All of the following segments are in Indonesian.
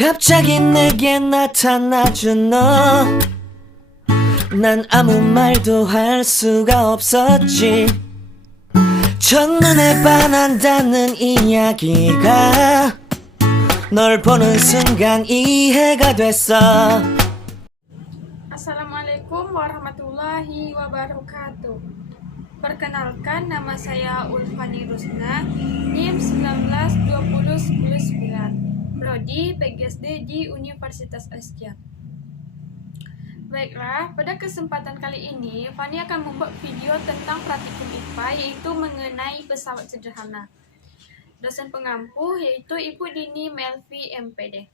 갑자기 내게 나타나준 너, 난 아무 말도 할 수가 없었지. 첫눈에 반한다는 이야기가 널 보는 순간 이해가 됐어. Assalamualaikum warahmatullahi wabarakatuh. Perkenalkan, nama saya Ulfani Rusna, NIM 192019, Prodi PGSD di Universitas Askia. Baiklah, pada kesempatan kali ini Fani akan membuat video tentang praktikum IPA, yaitu mengenai pesawat sederhana. Dosen pengampu yaitu Ibu Dini Melvi MPD.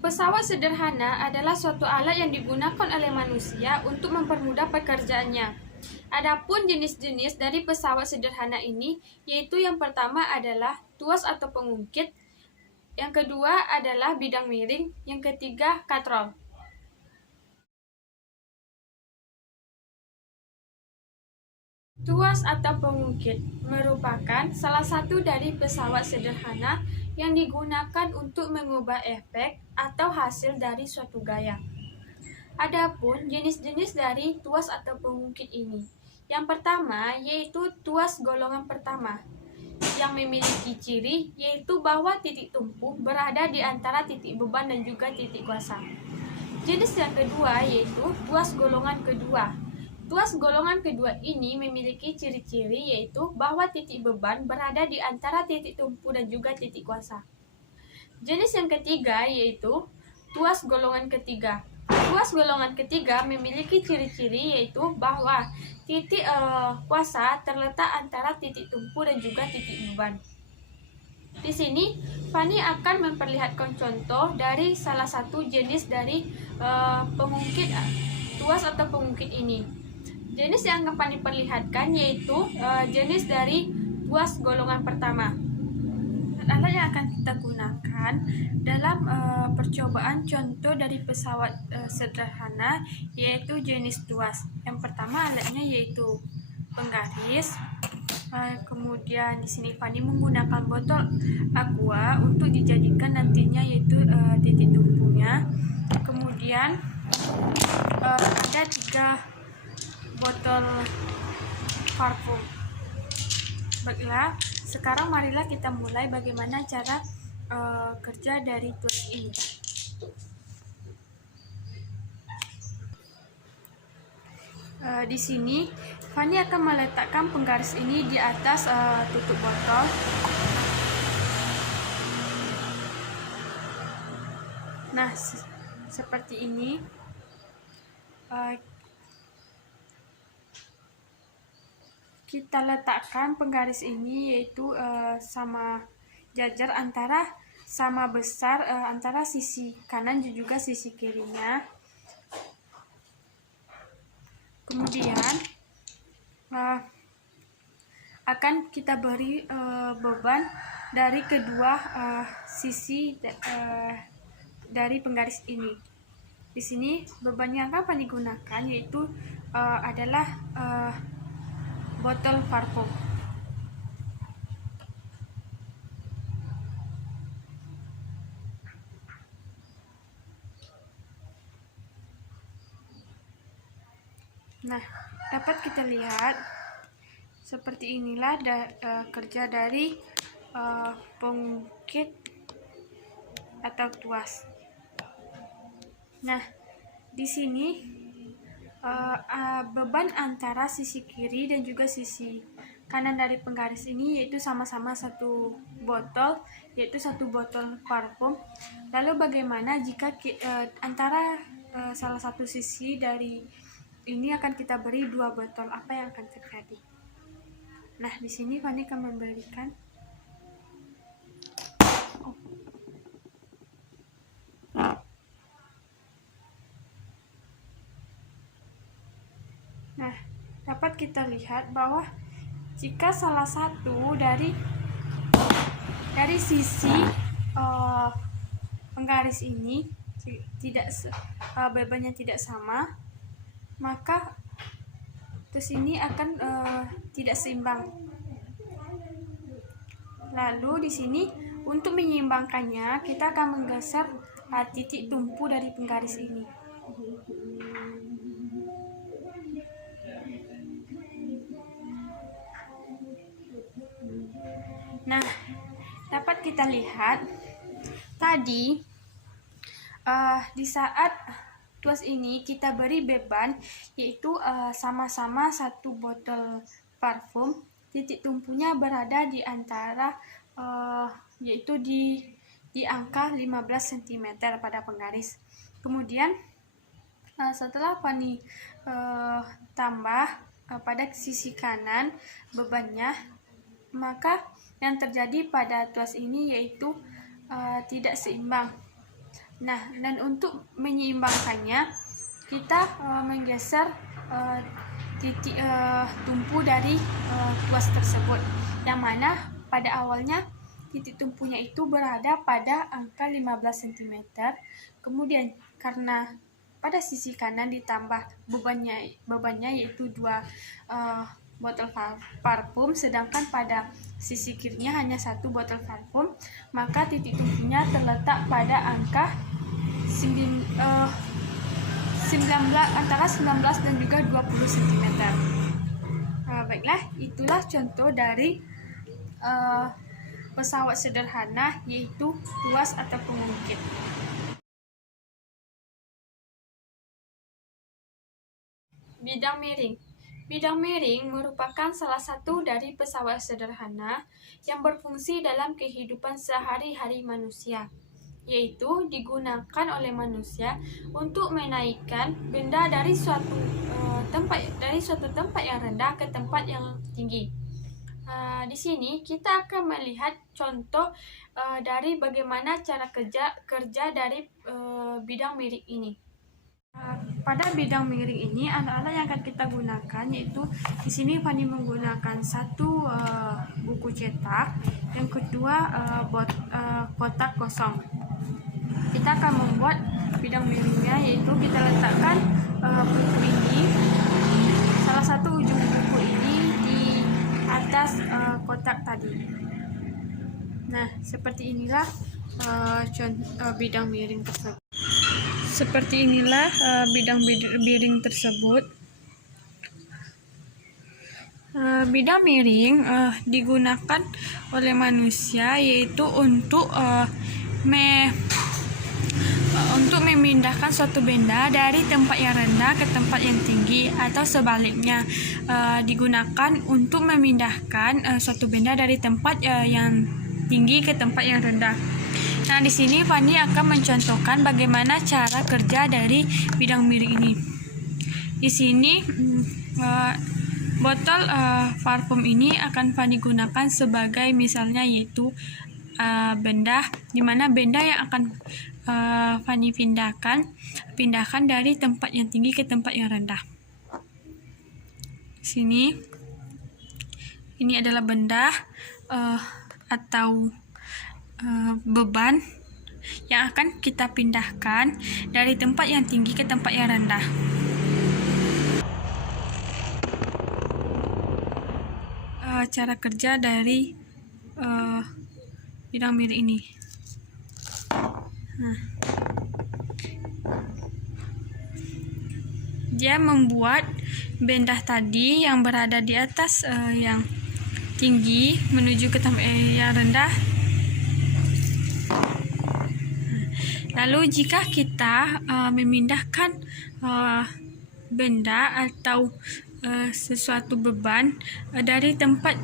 Pesawat sederhana adalah suatu alat yang digunakan oleh manusia untuk mempermudah pekerjaannya. Adapun jenis-jenis dari pesawat sederhana ini, yaitu yang pertama adalah tuas atau pengungkit, yang kedua adalah bidang miring, yang ketiga katrol. Tuas atau pengungkit merupakan salah satu dari pesawat sederhana yang digunakan untuk mengubah efek atau hasil dari suatu gaya. Adapun jenis-jenis dari tuas atau pengungkit ini, yang pertama yaitu tuas golongan pertama, yang memiliki ciri yaitu bahwa titik tumpu berada di antara titik beban dan juga titik kuasa. Jenis yang kedua yaitu tuas golongan kedua. Tuas golongan kedua ini memiliki ciri-ciri yaitu bahwa titik beban berada di antara titik tumpu dan juga titik kuasa. Jenis yang ketiga yaitu tuas golongan ketiga. Tuas golongan ketiga memiliki ciri-ciri yaitu bahwa titik kuasa terletak antara titik tumpu dan juga titik beban. Di sini Fani akan memperlihatkan contoh dari salah satu jenis dari pengungkit tuas atau pengungkit ini. Jenis yang akan Fani perlihatkan yaitu jenis dari tuas golongan pertama. Alat yang akan kita gunakan dalam percobaan contoh dari pesawat sederhana yaitu jenis tuas. Yang pertama alatnya yaitu penggaris. Kemudian di sini Fani menggunakan botol aqua untuk dijadikan nantinya yaitu titik tumpunya. Kemudian ada 3 botol parfum. Baiklah, sekarang marilah kita mulai bagaimana cara kerja dari tuas ini. Di sini Fani akan meletakkan penggaris ini di atas tutup botol. Nah, seperti ini. Kita letakkan penggaris ini yaitu sama jajar sama besar antara sisi kanan dan juga sisi kirinya. Kemudian akan kita beri beban dari kedua sisi dari penggaris ini. Di sini beban yang akan digunakan yaitu adalah botol parfum. Nah, dapat kita lihat seperti inilah kerja dari pengungkit atau tuas. Nah, di sini beban antara sisi kiri dan juga sisi kanan dari penggaris ini yaitu sama-sama satu botol, yaitu satu botol parfum. Lalu bagaimana jika antara salah satu sisi dari ini akan kita beri 2 botol, apa yang akan terjadi? Nah, di sini Fani akan memberikan Nah, dapat kita lihat bahwa jika salah satu dari sisi penggaris ini bebannya tidak sama, maka tuas ini akan tidak seimbang. Lalu di sini untuk menyeimbangkannya kita akan menggeser titik tumpu dari penggaris ini. Nah, dapat kita lihat tadi di saat tuas ini kita beri beban, yaitu sama-sama satu botol parfum, titik tumpunya berada di antara yaitu di angka 15 cm pada penggaris. Kemudian setelah Fani tambah pada sisi kanan bebannya, maka yang terjadi pada tuas ini yaitu tidak seimbang. Nah, dan untuk menyeimbangkannya kita menggeser titik tumpu dari tuas tersebut, yang mana pada awalnya titik tumpunya itu berada pada angka 15 cm. Kemudian karena pada sisi kanan ditambah bebannya yaitu 2 botol parfum, sedangkan pada sisi kirinya hanya 1 botol parfum, maka titik tumpunya terletak pada angka 19, antara 19 dan juga 20 cm. Baiklah, itulah contoh dari pesawat sederhana, yaitu tuas atau pengungkit. Bidang miring. Bidang miring merupakan salah satu dari pesawat sederhana yang berfungsi dalam kehidupan sehari-hari manusia, yaitu digunakan oleh manusia untuk menaikkan benda dari suatu tempat yang rendah ke tempat yang tinggi. Di sini kita akan melihat contoh dari bagaimana cara kerja dari bidang miring ini. Pada bidang miring ini, alat-alat yang akan kita gunakan yaitu di sini Fani menggunakan 1 buku cetak, yang kedua kotak kosong. Kita akan membuat bidang miringnya, yaitu kita letakkan buku ini, salah satu ujung buku ini di atas kotak tadi. Nah, seperti inilah bidang miring tersebut. Seperti inilah bidang miring tersebut. Bidang miring digunakan oleh manusia yaitu untuk memindahkan suatu benda dari tempat yang rendah ke tempat yang tinggi, atau sebaliknya digunakan untuk memindahkan suatu benda dari tempat yang tinggi ke tempat yang rendah. Nah, di sini Fani akan mencontohkan bagaimana cara kerja dari bidang miring ini. Di sini botol parfum ini akan Fani gunakan sebagai misalnya, yaitu benda, di mana benda yang akan Fani pindahkan dari tempat yang tinggi ke tempat yang rendah. Di sini ini adalah benda atau beban yang akan kita pindahkan dari tempat yang tinggi ke tempat yang rendah. Cara kerja dari bidang miring ini. Nah, dia membuat benda tadi yang berada di atas yang tinggi menuju ke tempat yang rendah. Lalu jika kita memindahkan benda atau sesuatu beban dari tempat,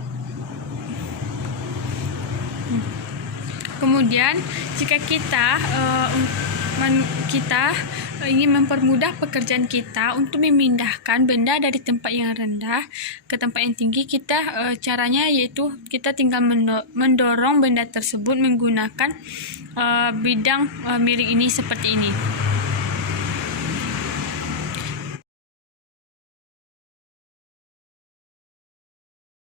kemudian jika kita ingin mempermudah pekerjaan kita untuk memindahkan benda dari tempat yang rendah ke tempat yang tinggi, caranya yaitu kita tinggal mendorong benda tersebut menggunakan bidang miring ini seperti ini.